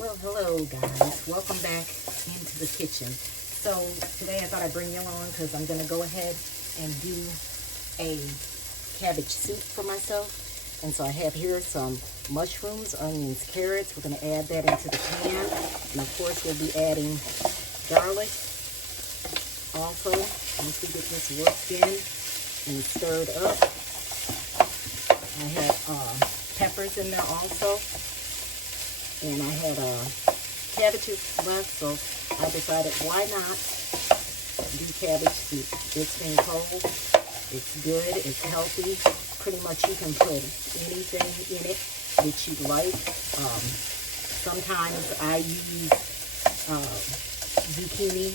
Well, hello guys. Welcome back into the kitchen. So today I thought I'd bring you along because I'm going to go ahead and do a cabbage soup for myself. And so I have here some mushrooms, onions, carrots. We're going to add that into the pan. And of course we'll be adding garlic also once we get this worked in and stirred up. I have peppers in there also. And I had cabbages left, so I decided why not do cabbage soup. It's been cold, it's good, it's healthy. Pretty much you can put anything in it that you like. Sometimes I use zucchini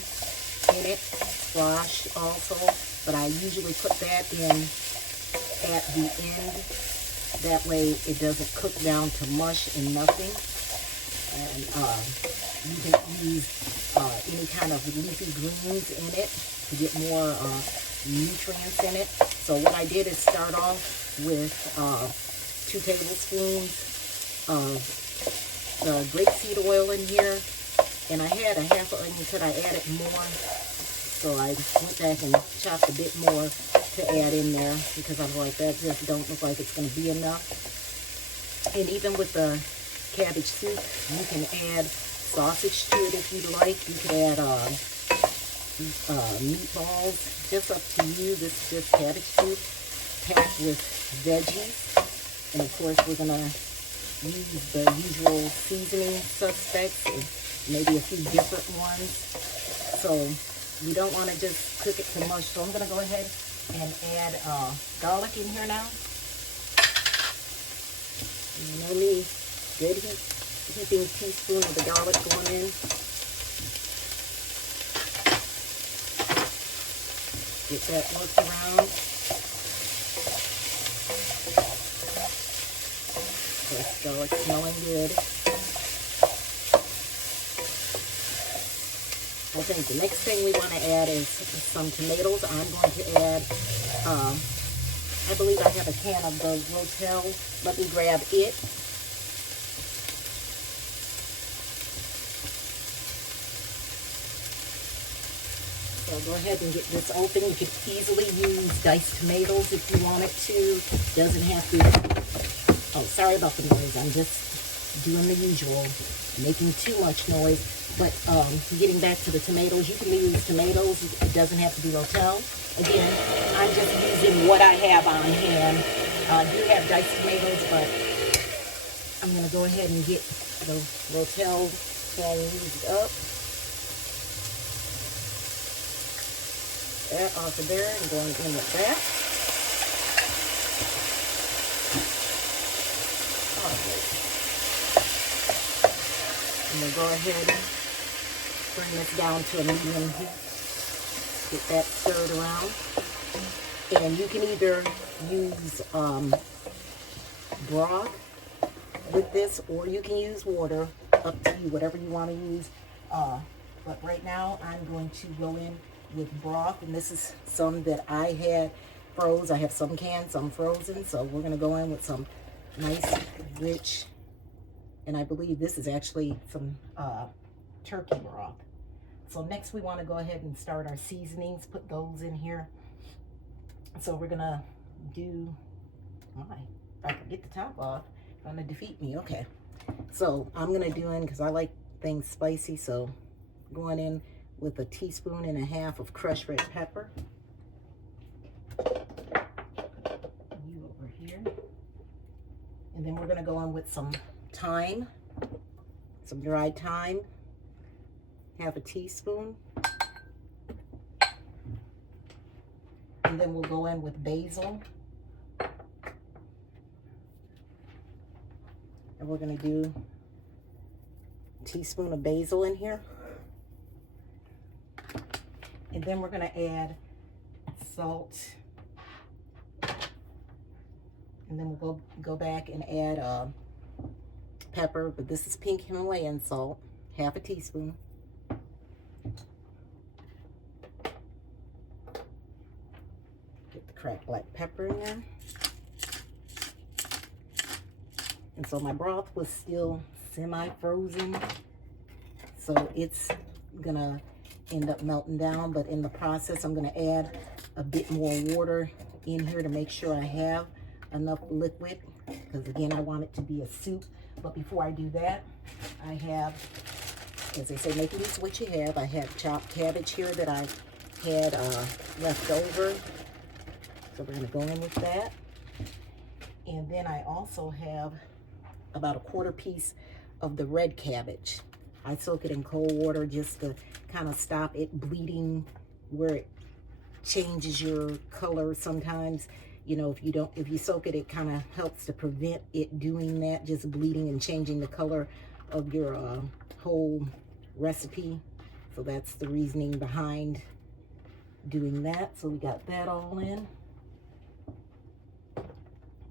in it, squash also, but I usually put that in at the end. That way it doesn't cook down to mush and nothing. And you can use any kind of leafy greens in it to get more nutrients in it. So what I did is start off with 2 tablespoons of grapeseed oil in here. And I had a half an onion, could I added more? So I went back and chopped a bit more to add in there because I was like, that just don't look like it's going to be enough. And even with the cabbage soup, you can add sausage to it if you like. You can add meatballs, just up to you. This is just cabbage soup packed with veggies. And of course we're going to use the usual seasoning suspects and maybe a few different ones. So you don't want to just cook it to mush. So I'm going to go ahead and add garlic in here now. You know me. Good heaping teaspoon of the garlic going in. Get that worked around. This garlic smelling good. I think the next thing we want to add is some tomatoes. I'm going to add, I believe I have a can of the Rotel. Let me grab it. So go ahead and get this open. You can easily use diced tomatoes if you wanted to. Doesn't have to. Oh, sorry about the noise. I'm just doing the usual, making too much noise. But getting back to the tomatoes, you can use tomatoes. It doesn't have to be Rotel. Again, I'm just using what I have on hand. I do have diced tomatoes, but I'm going to go ahead and get the Rotel pan used up. That off of there and going in with that. Alright. And we'll go ahead and bring this down to a medium heat. Get that stirred around. And you can either use broth with this or you can use water. Up to you, whatever you want to use. But right now I'm going to go in with broth, and this is some that I had froze. I have some canned, some frozen, so we're going to go in with some nice, rich, and I believe this is actually some turkey broth. So next we want to go ahead and start our seasonings, put those in here. So we're going to do, if I can get the top off, it's going to defeat me. Okay, so I'm going to do in, because I like things spicy, so going in with 1.5 teaspoons of crushed red pepper. You over here. And then we're going to go on with some thyme, some dried thyme, 1/2 teaspoon. And then we'll go in with basil. And we're going to do a teaspoon of basil in here. And then we're going to add salt. And then we'll go back and add pepper, but this is pink Himalayan salt, 1/2 teaspoon. Get the cracked black pepper in there. And so my broth was still semi-frozen. So it's gonna end up melting down, but in the process, I'm gonna add a bit more water in here to make sure I have enough liquid, because again, I want it to be a soup. But before I do that, I have, as they say, make use of what you have. I have chopped cabbage here that I had left over. So we're gonna go in with that. And then I also have about a quarter piece of the red cabbage. I soak it in cold water just to kind of stop it bleeding where it changes your color sometimes. You know, if you soak it, it kind of helps to prevent it doing that, just bleeding and changing the color of your whole recipe. So that's the reasoning behind doing that. So we got that all in.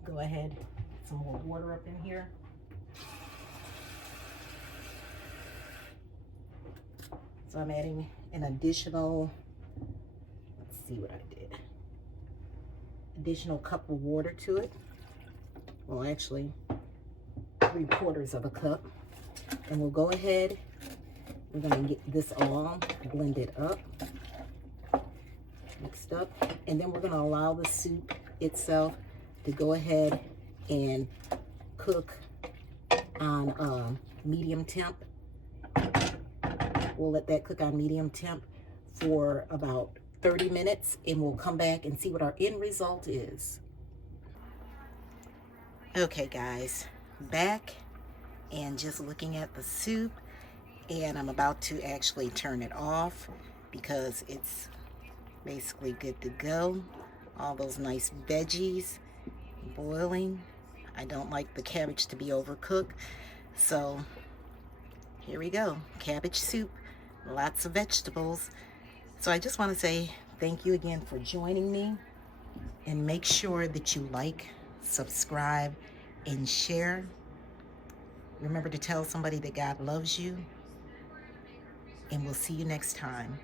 Go ahead, get some more water up in here. So I'm adding an additional, let's see what I did, additional cup of water to it. Well, actually 3/4 of a cup. And we'll go ahead, we're gonna get this all blended up, mixed up, and then we're gonna allow the soup itself to go ahead and cook on medium temp. We'll let that cook on medium temp for about 30 minutes, and we'll come back and see what our end result is. Okay guys, back and just looking at the soup, and I'm about to actually turn it off because it's basically good to go. All those nice veggies boiling. I don't like the cabbage to be overcooked, so here we go. Cabbage soup, lots of vegetables. So I just want to say thank you again for joining me, and make sure that you like, subscribe, and share. Remember to tell somebody that God loves you, and we'll see you next time.